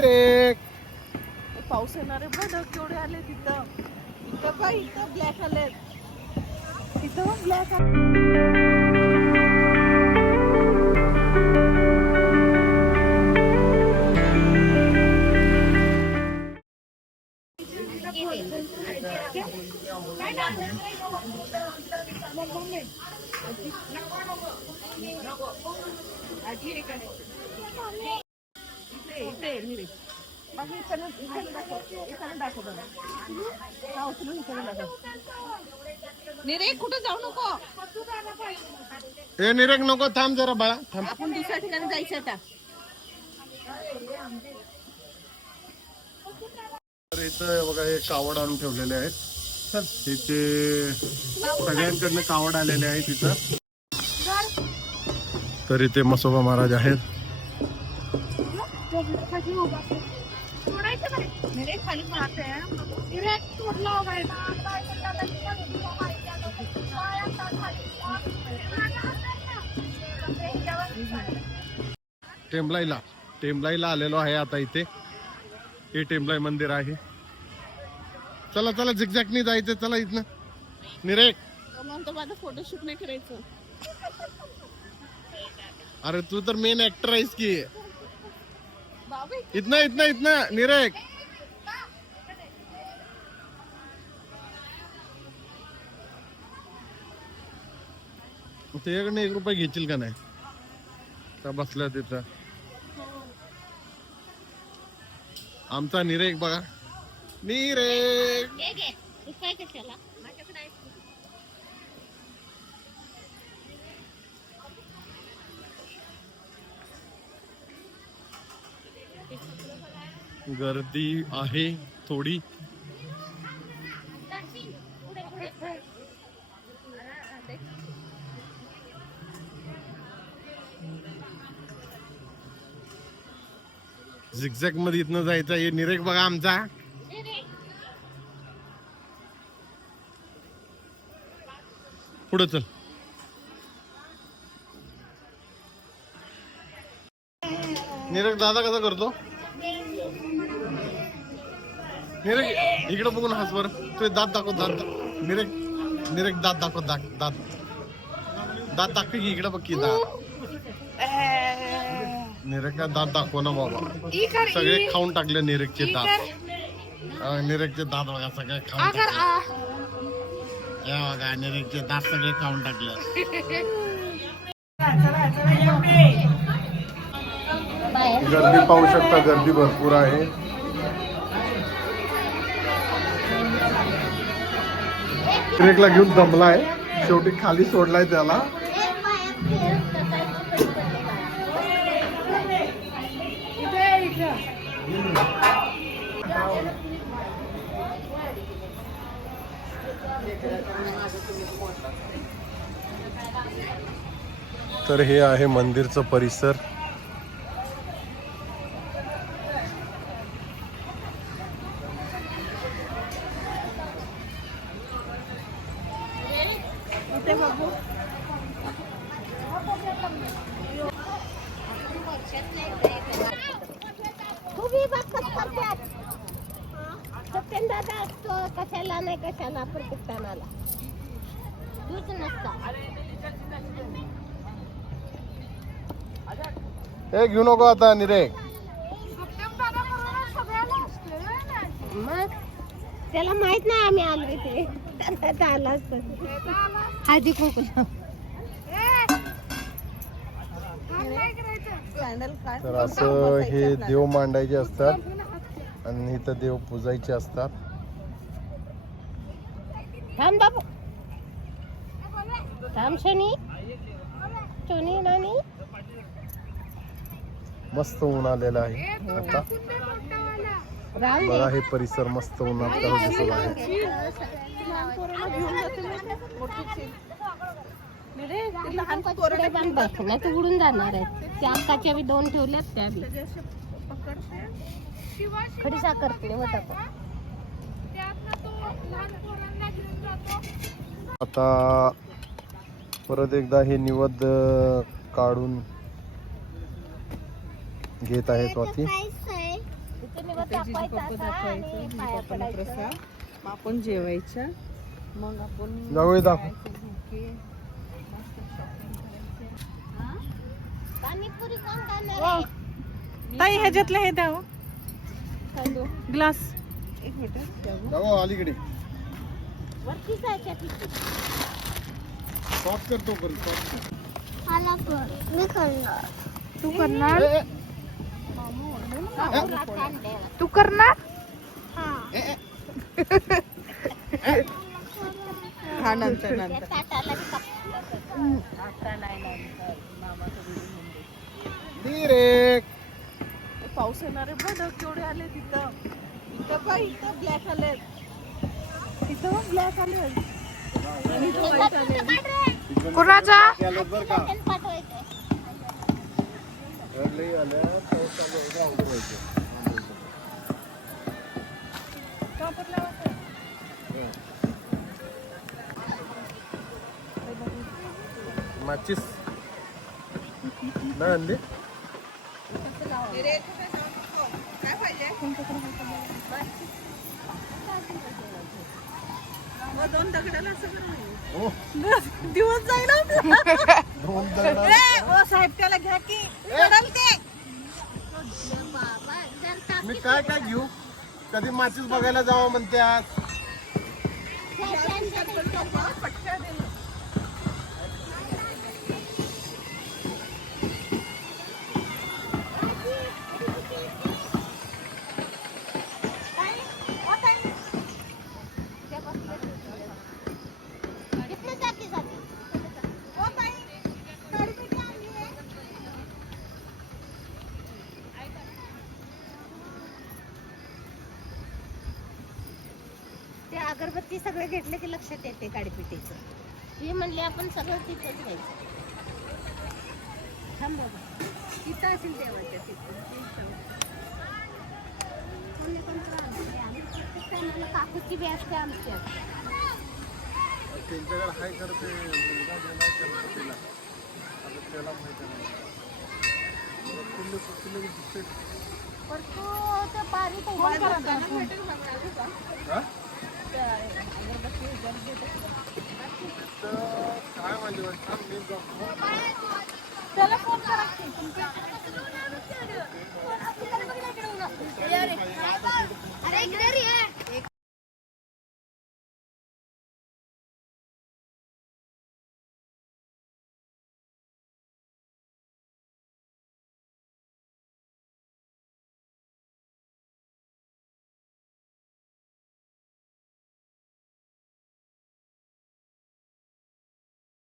रे पाऊस येणारे आहे. बघ केवढे आले तिथं. इथं काय? इथं ब्लॅक आले इथं ब्लॅक निरे कुठं जाऊ नको? हे निरेक नको थांब जरा बाळा. थांब. आपण दुसऱ्या ठिकाणी जायचं आता. तर इथं बघा हे कावड आणून ठेवलेले आहेत. इथे सगळ्यांकडनं कावड आलेले आहेत इथं. तर इथे मसोबा महाराज आहेत. खाली मारते टेंबलाईला. टेंबलाईला आलेलो आहे आता इथे. हे टेंबलाई मंदिर आहे. चला चला झिकझॅकनी जायचं. चला इथनं. निरेक. माझं फोटोशूट नाही करायचं. अरे तू तर मेन ऍक्टर आहेस की. इतना इथनं इतना इथनं निरेक। तुझ्याकडनं एक रुपये घेशील का नाही? का बसला तिथं. आमचा निरेक बघा. निरेक! काय कशाला? गर्दी आहे थोडी. झिकझॅकमध्ये इथनं जायचं हे निरेक बघा आमचा. पुढे चल. निरेक दादा कसा करतो? निरेक इकडे बघून हस बर तू दात दाखव दात निरेक निरेक दात दाखव दात दात। दात दाखव की इकडे बघ की दात? निरेक का दात दाखव ना बाबा। सगळे खाऊन टाकले निरेकचे दात। निरेकचे दात बघा सगळे खाऊन टाकले. हे बघा निरेकचे दात सगळे खाऊन टाकले. गर्दी पाहू शकता गर्दी भरपूर आहे. ट्रेकला घेऊन दमलाय. शेवटी खाली सोडलाय त्याला. तर हे आहे मंदिरचं परिसर. तुम्ही बघ कसं करतात. सत्येंद्र असतो कशाला नाही कशाला प्रत्येक सणाला तूच नसता. हे घेऊ नको आता निरेक मग? त्याला माहीत नाही आम्ही आलो इथे आला असत. तर असं हे देव मांडायचे असतात आणि इथं देव पूजायचे असतात. थांब बाबू. थांब शनी. शनी नानी. मस्त ऊन आलेलं आहे आता. बघा हे परिसर मस्त उन्हात दिसत आहे. ते उडून जाणार आहेत. त्या आकाच्या बी दोन ठेवल्यात त्या बी. खडी साखर पुढे होता पण. आता परत एकदा हे निवद काढून घेत आहे स्वाती निवड ते जिजू दाखवायचा पप्पा दाखवायचं पप्पाला. प्रसाद मग आपण जेवायच्या मग आपण जाऊया दाखव. झोके, मस्त shopping करायचं. पाणीपुरी कोण खाणार वा. आहे? ताई ह्याच्यातलं हे द्या ग्लास एक मिनिट. जाऊ अलीकडे वरती जायच्या. सॉफ्ट करतो. मी करणार तू करणार. तू करणार? हा. हा नंतर. नंतर पाऊस येणार आहे बघ केवढे आले तिथं. इथं बघ इथं ब्लॅक आले. तिथं ब्लॅक इथं white आले. कोणाचा? गेलं बरं का पण पाठवायचं. लई आल्या पाऊस चालू आहे, उद्या अवघड व्हायचं. माचीस नाही आणली काय पाहिजे मग दोन दगडाला सगळं नाही. हो दिवस जाईल आपला. ए, ओ साहेब त्याला घ्या की. पडल ते मी काय काय घेऊ? कधी माचीस बघायला जावं म्हणते आज सगळे घेतले की लक्षात येते काडीपिटीचं. हे म्हणले आपण सगळं तिथंच घ्यायचं. थांब बाबा. तिथं असेल देवाच्या तिथं. काकूची बी असते आमच्या त्यांच्याकडे हाय करते मुलगा गेला गणपतीला. आता त्याला माहिती नाही. पिल्लू पिल्लू दिसते पण तो त्या बारीक उभा त्याला फोन करा की. तुमच्या अरे इकडे रे